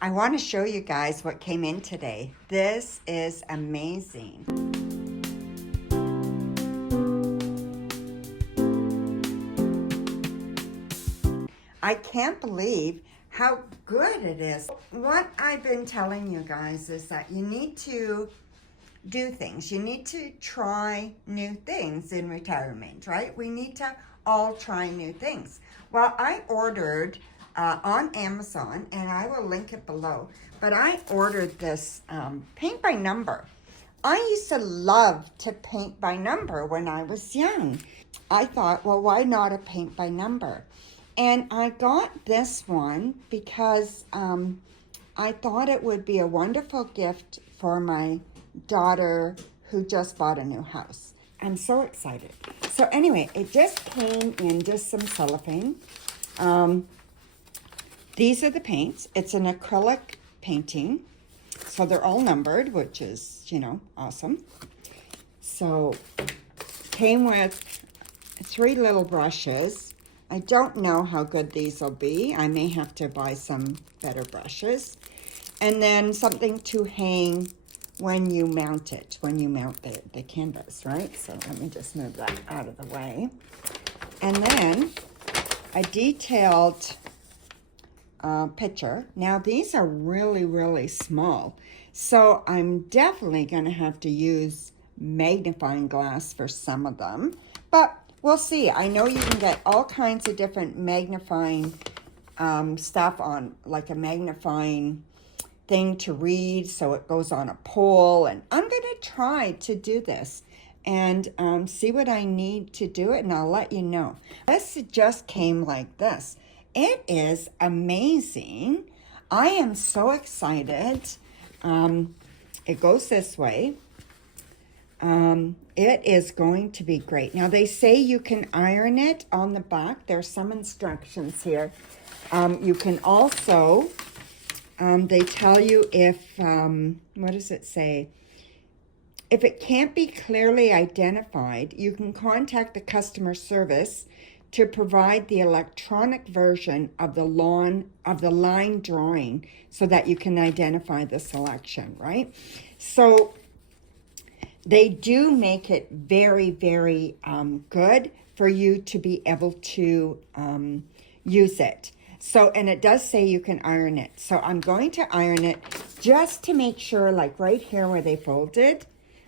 I want to show you guys what came in today. This is amazing. I can't believe how good it is. What I've been telling you guys is that you need to do things. You need to try new things in retirement, right? We need to all try new things. Well, I ordered on Amazon, and I will link it below, but I ordered this paint by number. I used to love to paint by number when I was young. I thought, well, why not a paint by number? And I got this one because I thought it would be a wonderful gift for my daughter who just bought a new house. I'm so excited. So anyway, it just came in just some cellophane. These are the paints. It's an acrylic painting. So they're all numbered, which is, awesome. So came with 3 little brushes. I don't know how good these will be. I may have to buy some better brushes. And then something to hang when you mount it, when you mount the canvas, right? So let me just move that out of the way. And then a detailed picture. Now these are really, really small. So I'm definitely gonna have to use magnifying glass for some of them, but we'll see. I know you can get all kinds of different magnifying stuff on, like a magnifying thing to read, so it goes on a pole, and I'm going to try to do this and see what I need to do it, and I'll let you know. This just came like this. It is amazing. I am so excited. It goes this way. It is going to be great. Now, they say you can iron it on the back. There's some instructions here. You can also, they tell you if, what does it say? If it can't be clearly identified, you can contact the customer service to provide the electronic version of the line drawing so that you can identify the selection, right? So they do make it very, very good for you to be able to use it. So, and it does say you can iron it. So I'm going to iron it just to make sure, like right here where they folded.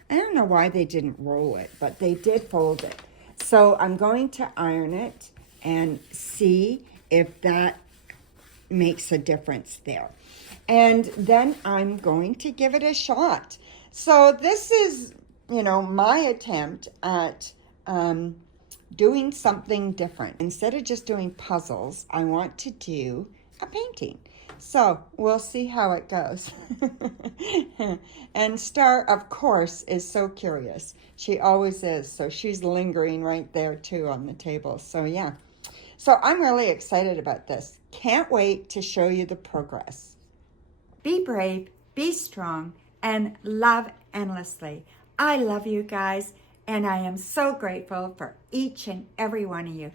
I don't know why they didn't roll it, but they did fold it. So I'm going to iron it and see if that makes a difference there. And then I'm going to give it a shot. So this is, my attempt at doing something different. Instead of just doing puzzles, I want to do a painting. So we'll see how it goes. And Star, of course, is so curious. She always is. So she's lingering right there too on the table. So yeah. So I'm really excited about this. Can't wait to show you the progress. Be brave, be strong, and love endlessly. I love you guys, and I am so grateful for each and every one of you.